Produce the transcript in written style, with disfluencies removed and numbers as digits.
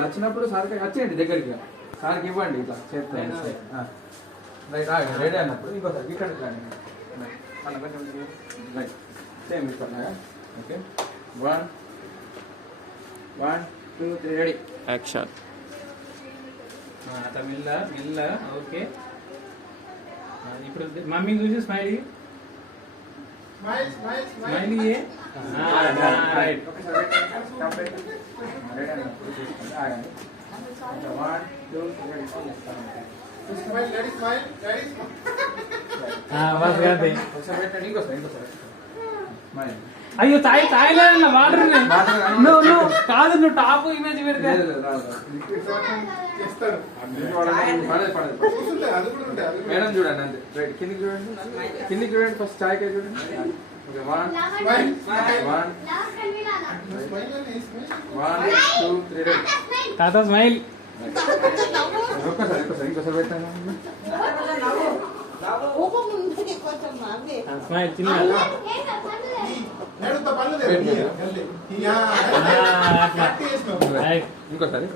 నచ్చినప్పుడు సార్కి వచ్చేయండి దగ్గరికి, సార్కి ఇవ్వండి ఇట్లా చేస్తాను. రైట్ రెడీ అన్నప్పుడు ఇంకోసారి ఇక్కడ రైట్ సేమ్ ఇస్తాను. Okay 1 1 2 3 ready action. అట్లా మిల్ల మిల్ల. ఓకే ఇప్పుడు మమ్మీ చూసి స్మైల్ స్మైల్ రైట్. అయ్యో తాయి తాయలేదు వాటర్. నువ్వు కాదు, నువ్వు టాప్ ఇమేజ్ పెడితే మేడం చూడండి అంతే. రైట్ కిందికి చూడండి, కిందికి చూడండి, ఫస్ట్ చాయ్ కాయ చూడండి. 1 2 3 రెడీ. తాత స్మైల్. ఒక్కసారి ఇంకోసారి పెట్టాను. స్మైల్ చిన్న. ఇంకోసారి